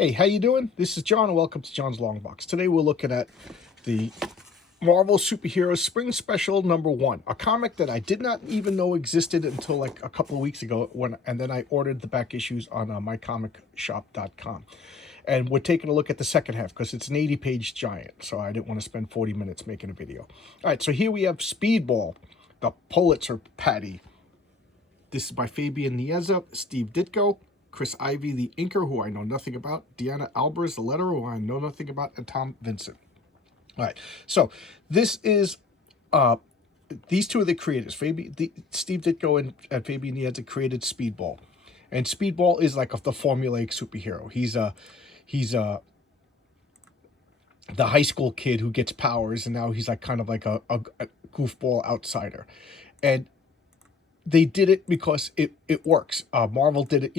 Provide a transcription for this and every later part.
Hey, how you doing? This is John, and welcome to John's Long Box. Today we're looking at the Marvel Superhero Spring Special #1, a comic that I did not even know existed until like a couple of weeks ago, and then I ordered the back issues on mycomicshop.com. And we're taking a look at the second half because it's an 80-page giant, so I didn't want to spend 40 minutes making a video. All right, so here we have Speedball, the Pulitzer Patty. This is by Fabian Nicieza, Steve Ditko, Chris Ivey, the inker, who I know nothing about, Deanna Albers, the letterer, who I know nothing about, and Tom Vincent. All right, so this is, these two are the creators. Steve Ditko and Fabian Nicieza created Speedball. And Speedball is like the formulaic superhero. He's the high school kid who gets powers, and now he's like kind of like a goofball outsider. And they did it because it works. Marvel did it,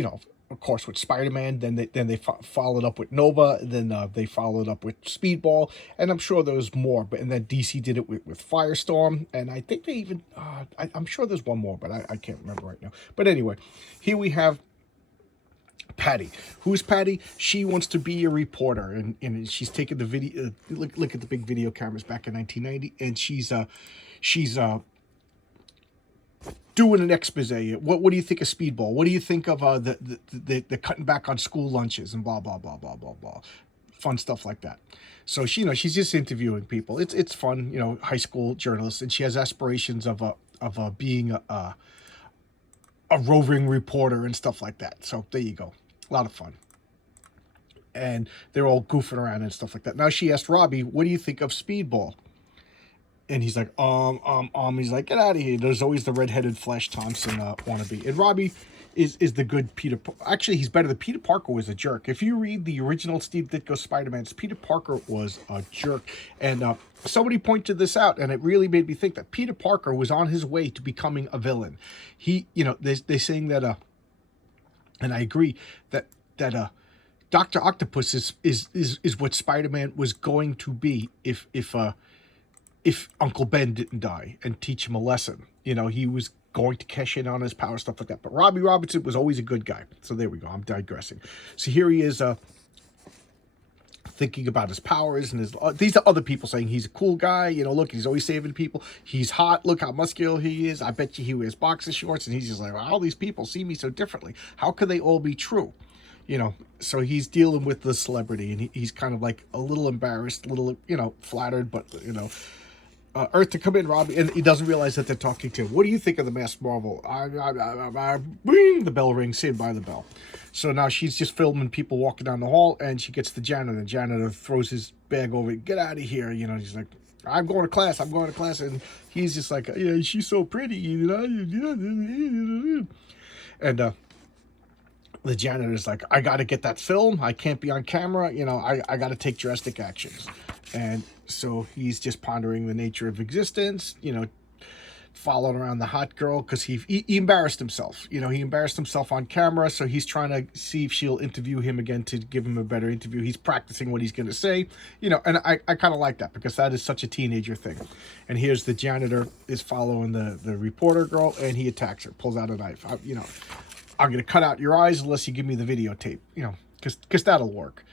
of course, with Spider-Man. Then they followed up with Nova. Then they followed up with Speedball, and I'm sure there was more. And then DC did it with Firestorm, and I think they even I'm sure there's one more, but I can't remember right now. But anyway, here we have Patty. Who's Patty? She wants to be a reporter, and she's taking the video. Look at the big video cameras back in 1990, and she's doing an expose. What do you think of Speedball? What do you think of the cutting back on school lunches and blah blah blah blah blah blah, fun stuff like that. So she's just interviewing people. It's fun, high school journalist, and she has aspirations of being a roving reporter and stuff like that. So there you go, a lot of fun. And they're all goofing around and stuff like that. Now she asked Robbie, "What do you think of Speedball?" And he's like, he's like, "Get out of here." There's always the redheaded Flash Thompson wannabe. And Robbie is the good Peter. Actually, he's better than Peter Parker was a jerk. If you read the original Steve Ditko Spider-Man, Peter Parker was a jerk. And somebody pointed this out, and it really made me think that Peter Parker was on his way to becoming a villain. He, they're saying that, and I agree, that Dr. Octopus is what Spider-Man was going to be if Uncle Ben didn't die and teach him a lesson. He was going to cash in on his power, stuff like that. But Robbie Robertson was always a good guy. So there we go. I'm digressing. So here he is thinking about his powers, and these are other people saying he's a cool guy. Look, he's always saving people. He's hot. Look how muscular he is. I bet you he wears boxer shorts. And he's just like, well, all these people see me so differently. How could they all be true? So he's dealing with the celebrity, and he's kind of like a little embarrassed, a little, flattered, but, Earth to come in, Robbie, and he doesn't realize that they're talking to him. What do you think of the Masked Marvel? Ring, the bell rings, Saved by the Bell. So now she's just filming people walking down the hall, and she gets the janitor. The janitor throws his bag over. "Get out of here!" He's like, I'm going to class. And he's just like, "Yeah, she's so pretty." And the janitor's like, "I got to get that film. I can't be on camera. I got to take drastic actions." And so he's just pondering the nature of existence, following around the hot girl because he embarrassed himself. He embarrassed himself on camera, so he's trying to see if she'll interview him again to give him a better interview. He's practicing what he's going to say, and I kind of like that because that is such a teenager thing. And here's the janitor is following the reporter girl, and he attacks her, pulls out a knife. I'm going to cut out your eyes unless you give me the videotape, because that'll work.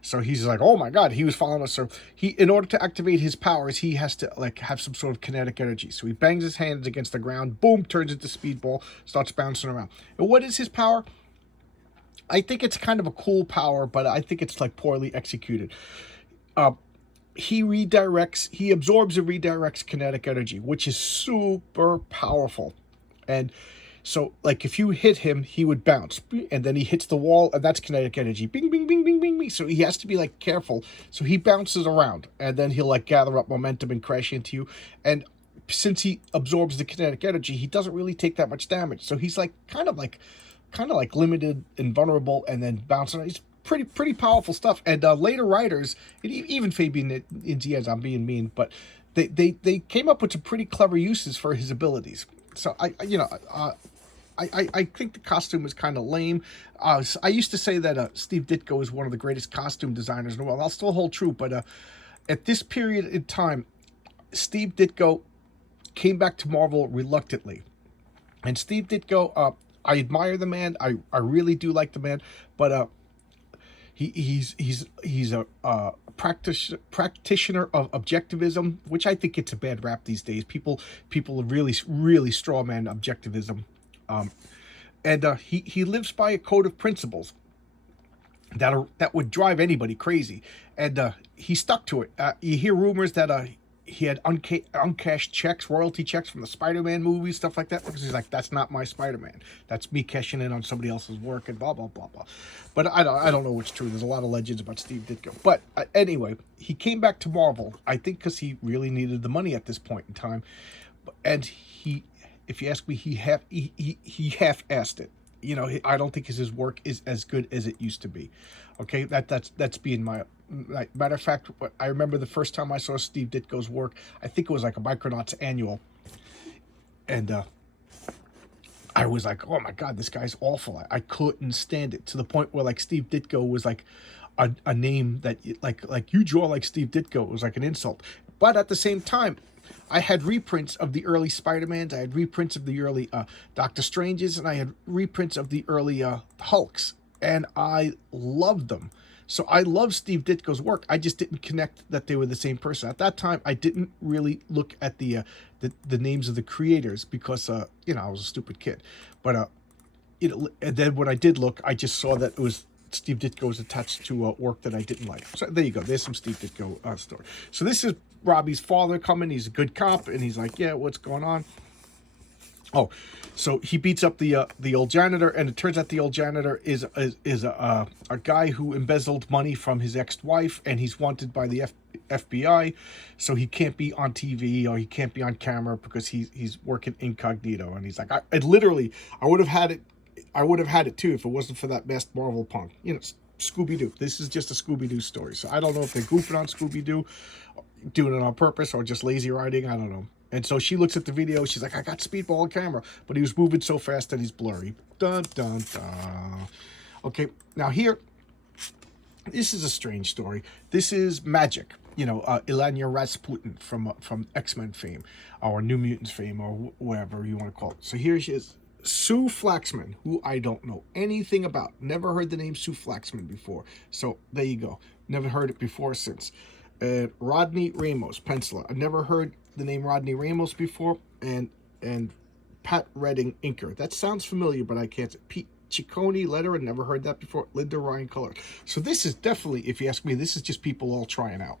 So he's like, oh my God, he was following us. So in order to activate his powers, he has to have some sort of kinetic energy. So he bangs his hands against the ground, boom, turns into Speedball, starts bouncing around. And what is his power? I think it's kind of a cool power, but I think it's like poorly executed. He absorbs and redirects kinetic energy, which is super powerful. And so, like, if you hit him, he would bounce, and then he hits the wall, and that's kinetic energy. Bing, bing, bing, bing, bing, bing. So he has to be, like, careful. So he bounces around, and then he'll, like, gather up momentum and crash into you. And since he absorbs the kinetic energy, he doesn't really take that much damage. So he's, like, kind of like limited and vulnerable, and then bouncing around. He's pretty powerful stuff. And later writers, even Fabian Nicieza, I'm being mean, but they came up with some pretty clever uses for his abilities. So I think the costume is kind of lame. I used to say that Steve Ditko is one of the greatest costume designers in the world. I'll still hold true, but at this period in time, Steve Ditko came back to Marvel reluctantly. And Steve Ditko, I admire the man. I really do like the man, but He's a practitioner of objectivism, which I think gets a bad rap these days. People really straw man objectivism, um, and he lives by a code of principles that would drive anybody crazy, and he stuck to it. You hear rumors that he had uncashed checks, royalty checks from the Spider-Man movies, stuff like that, because he's like, that's not my Spider-Man. That's me cashing in on somebody else's work and blah, blah, blah, blah. But I don't know what's true. There's a lot of legends about Steve Ditko. But anyway, he came back to Marvel, I think because he really needed the money at this point in time. And if you ask me, he half-assed it. You know, I don't think his work is as good as it used to be. Okay, that's being my matter of fact. I remember the first time I saw Steve Ditko's work. I think it was like a Micronauts annual, and I was like, oh my god, this guy's awful. I couldn't stand it, to the point where like Steve Ditko was like a name that like you draw like Steve Ditko. It was like an insult. But at the same time, I had reprints of the early Spider-Mans, I had reprints of the early Doctor Stranges, and I had reprints of the early Hulks, and I loved them. So I love Steve Ditko's work. I just didn't connect that they were the same person. At that time, I didn't really look at the names of the creators because you know, I was a stupid kid. But and then when I did look, I just saw that it was Steve Ditko was attached to work that I didn't like. So there you go. There's some Steve Ditko story. So this is Robbie's father coming. He's a good cop, and he's like, yeah, what's going on? Oh, so he beats up the old janitor, and it turns out the old janitor is a guy who embezzled money from his ex-wife, and he's wanted by the FBI, so he can't be on TV or he can't be on camera because he's working incognito. And he's like, I would have had it too if it wasn't for that masked Marvel punk. You know, Scooby-Doo. This is just a Scooby-Doo story. So I don't know if they're goofing on Scooby-Doo, doing it on purpose, or just lazy writing. I don't know. And so she looks at the video. She's like, I got Speedball on camera, but he was moving so fast that he's blurry. Dun, dun, dun. Okay, now here, this is a strange story. This is Magic. You know, Ilanya Rasputin from X-Men fame, or New Mutants fame, or whatever you want to call it. So here she is. Sue Flaxman, who I don't know anything about. Never heard the name Sue Flaxman before. So there you go. Never heard it before or since. Rodney Ramos, penciler. I've never heard the name Rodney Ramos before. And Pat Redding, inker. That sounds familiar, but I can't. Pete Ciccone, letterer. Never heard that before. Linda Ryan, color. So this is definitely, if you ask me, this is just people all trying out.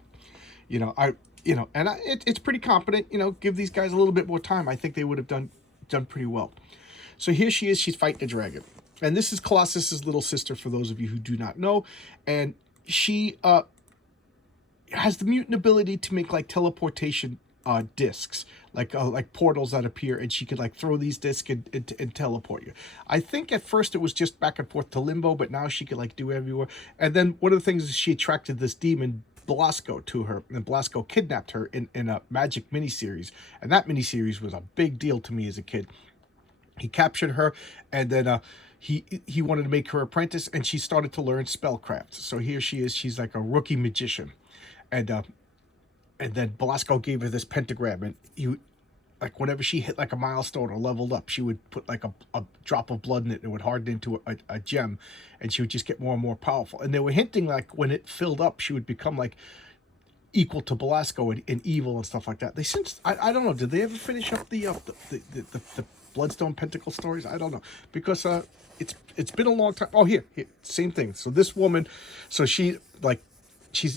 You know, it's pretty competent. You know, give these guys a little bit more time. I think they would have done pretty well. So here she is. She's fighting a dragon. And this is Colossus's little sister, for those of you who do not know. And she has the mutant ability to make, like, teleportation discs. Like portals that appear. And she could, like, throw these discs and teleport you. I think at first it was just back and forth to Limbo. But now she could, like, do everywhere. And then one of the things is she attracted this demon, Belasco, to her. And Belasco kidnapped her in a Magic miniseries. And that miniseries was a big deal to me as a kid. He captured her, and then he wanted to make her apprentice, and she started to learn spellcraft. So here she is. She's like a rookie magician, and then Belasco gave her this pentagram, and like whenever she hit like a milestone or leveled up, she would put like a drop of blood in it, and it would harden into a gem, and she would just get more and more powerful. And they were hinting like when it filled up, she would become like equal to Belasco in evil and stuff like that. They since I don't know, did they ever finish up the Bloodstone Pentacle stories? I don't know, because it's been a long time. Oh, here, same thing. So this woman, so she's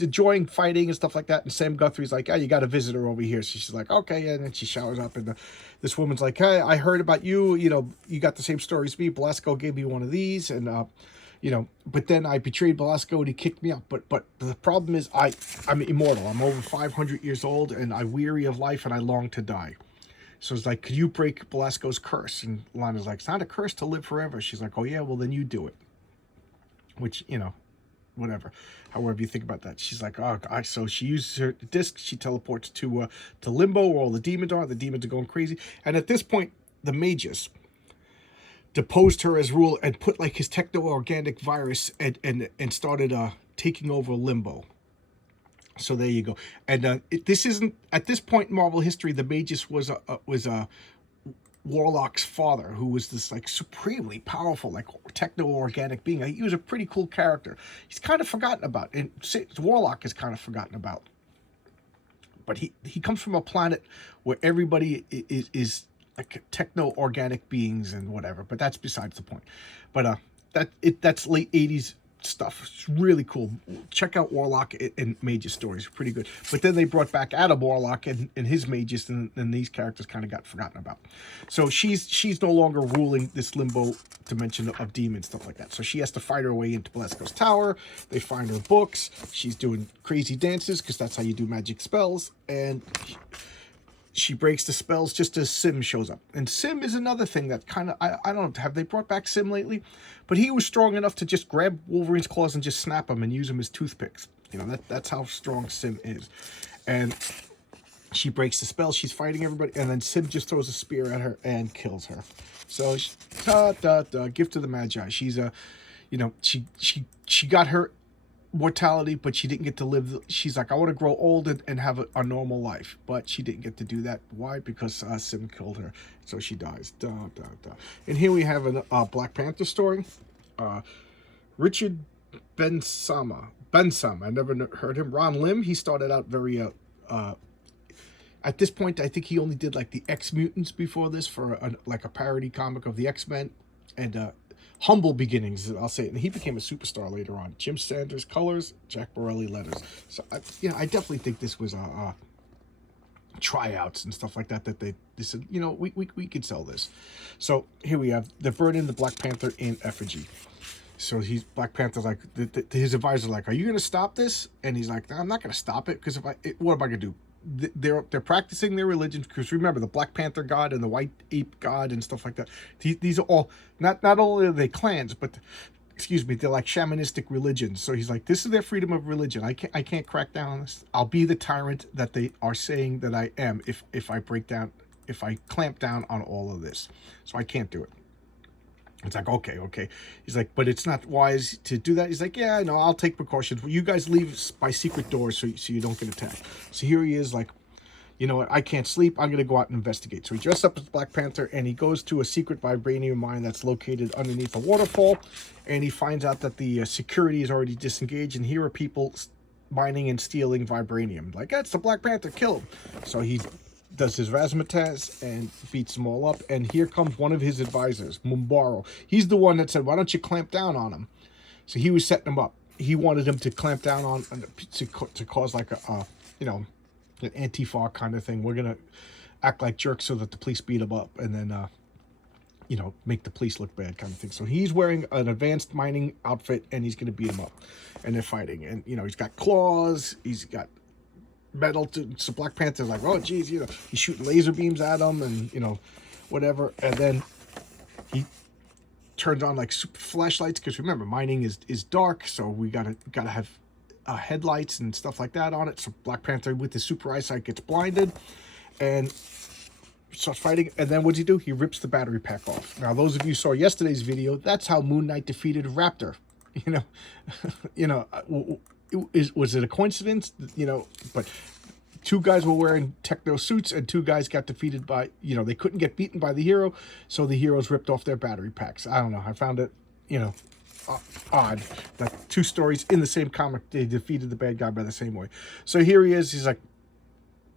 enjoying fighting and stuff like that, and Sam Guthrie's like, oh, you got a visitor over here. So she's like, okay, and then she showers up, and this woman's like, hey, I heard about you. You know, you got the same story as me. Belasco gave me one of these, and you know, but then I betrayed Belasco and he kicked me out. But the problem is I'm immortal. I'm over 500 years old, and I weary of life, and I long to die. So it's like, could you break Belasco's curse? And Lana's like, it's not a curse to live forever. She's like, oh yeah, well then you do it. Which, you know, whatever. However you think about that. She's like, oh, so she uses her disc. She teleports to Limbo, where all the demons are. The demons are going crazy. And at this point, the Magus deposed her as ruler and put like his techno-organic virus and started taking over Limbo. So there you go. And this isn't, at this point in Marvel history, the Magus was Warlock's father, who was this like supremely powerful, like techno-organic being. He was a pretty cool character. He's kind of forgotten about, and Warlock is kind of forgotten about. But he comes from a planet where everybody is like techno-organic beings and whatever. But that's besides the point. But that's late 80s stuff. It's really cool. Check out Warlock and Mage's stories. Pretty good. But then they brought back Adam Warlock and his mages, and these characters kind of got forgotten about. So she's no longer ruling this limbo dimension of demons, stuff like that. So she has to fight her way into Belasco's tower. They find her books. She's doing crazy dances because that's how you do magic spells. And she breaks the spells just as Sim shows up. And Sim is another thing that kind of, I don't know, have they brought back Sim lately? But he was strong enough to just grab Wolverine's claws and just snap them and use them as toothpicks. You know, that's how strong Sim is. And she breaks the spell, she's fighting everybody, and then Sim just throws a spear at her and kills her. So, gift to the Magi. She's a, you know, she got her mortality, but she didn't get to live. She's like, I want to grow old and have a normal life, but she didn't get to do that. Why? Because Sim killed her, so she dies. And here we have a Black Panther story. Richard Bensama. I never heard him. Ron Lim. He started out very at this point, I think he only did like the X-Mutants before this for like a parody comic of the X-Men, and humble beginnings, I'll say it. And he became a superstar later on. Jim Sanders colors, Jack Borelli letters. So I definitely think this was tryouts and stuff like that. That they said, you know, we could sell this. So here we have the burning the Black Panther in effigy. So Black Panther's like, his advisor's like, are you going to stop this? And he's like, no, I'm not going to stop it, because what am I going to do? They're practicing their religion, because remember, the Black Panther god and the White Ape god and stuff like that, these are all not only are they clans, but excuse me, they're like shamanistic religions. So he's like, this is their freedom of religion. I can't crack down on this. I'll be the tyrant that they are saying that I am if I clamp down on all of this. So I can't do it. It's like, okay. He's like, but it's not wise to do that. He's like, yeah, no, I'll take precautions. You guys leave by secret doors so you don't get attacked. So here he is like, you know what, I can't sleep. I'm going to go out and investigate. So he dressed up as Black Panther, and he goes to a secret vibranium mine that's located underneath a waterfall. And he finds out that the security is already disengaged, and here are people mining and stealing vibranium. Like, that's the Black Panther, kill him. So he does his razzmatazz and beats them all up. And here comes one of his advisors, Mumbaro. He's the one that said, why don't you clamp down on him? So he was setting him up. He wanted him to clamp down on, to cause like a you know, an Antifa kind of thing. We're going to act like jerks so that the police beat him up, and then, you know, make the police look bad kind of thing. So he's wearing an advanced mining outfit, and he's going to beat him up. And they're fighting. And, you know, he's got claws. He's got metal. So Black Panther's like, oh, geez, you know, he's shooting laser beams at him and, you know, whatever. And then he turns on like super flashlights, because remember, mining is dark. So we gotta have headlights and stuff like that on it. So Black Panther with his super eyesight gets blinded and starts fighting. And then what's he do? He rips the battery pack off. Now, those of you who saw yesterday's video, that's how Moon Knight defeated Raptor. You know, was it a coincidence? You know, but two guys were wearing techno suits, and two guys got defeated by, you know, they couldn't get beaten by the hero, so the heroes ripped off their battery packs. I don't know. I found it, you know, odd that two stories in the same comic, they defeated the bad guy by the same way. So here he is. He's like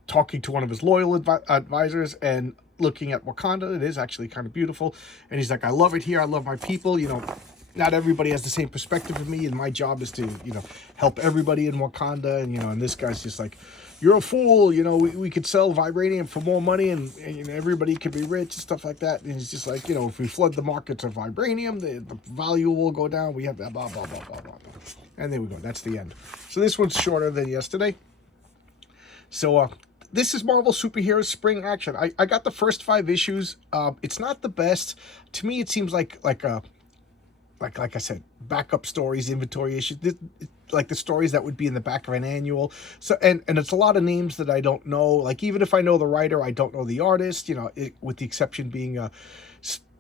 talking to one of his loyal advisors and looking at Wakanda. It is actually kind of beautiful. And he's like, I love it here. I love my people. You know, not everybody has the same perspective of me, and my job is to, you know, help everybody in Wakanda. And, you know, and this guy's just like, you're a fool. You know, we could sell vibranium for more money, and you know, everybody could be rich and stuff like that. And he's just like, you know, if we flood the markets of vibranium, the value will go down. We have that, blah, blah, blah, blah, blah. And there we go. That's the end. So this one's shorter than yesterday. So, this is Marvel Superheroes Spring Action. I got the first 5 issues. It's not the best. To me, it seems like I said, backup stories, inventory issues, like the stories that would be in the back of an annual. So, and it's a lot of names that I don't know. Like, even if I know the writer, I don't know the artist, you know, with the exception being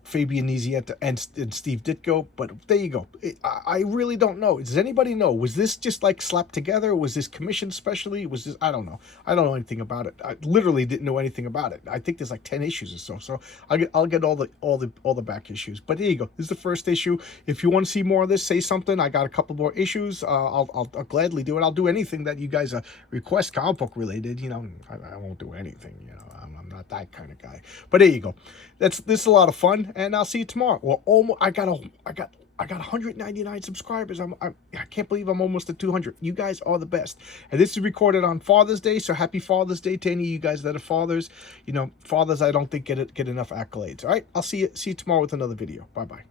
Fabian Nizienta and Steve Ditko, but there you go. I really don't know. Does anybody know? Was this just like slapped together? Was this commissioned specially? Was this? I don't know. I don't know anything about it. I literally didn't know anything about it. I think there's like 10 issues or so. So I'll get all the back issues. But there you go. This is the first issue. If you want to see more of this, say something. I got a couple more issues. I'll gladly do it. I'll do anything that you guys request comic book related. You know, I won't do anything. You know, I'm not that kind of guy. But there you go. This is a lot of fun, and I'll see you tomorrow. Well, almost I got 199 subscribers. I can't believe I'm almost at 200. You guys are the best. And this is recorded on Father's Day, so happy Father's Day to any of you guys that are fathers. You know, fathers I don't think get enough accolades. All right, I'll see you tomorrow with another video. Bye bye.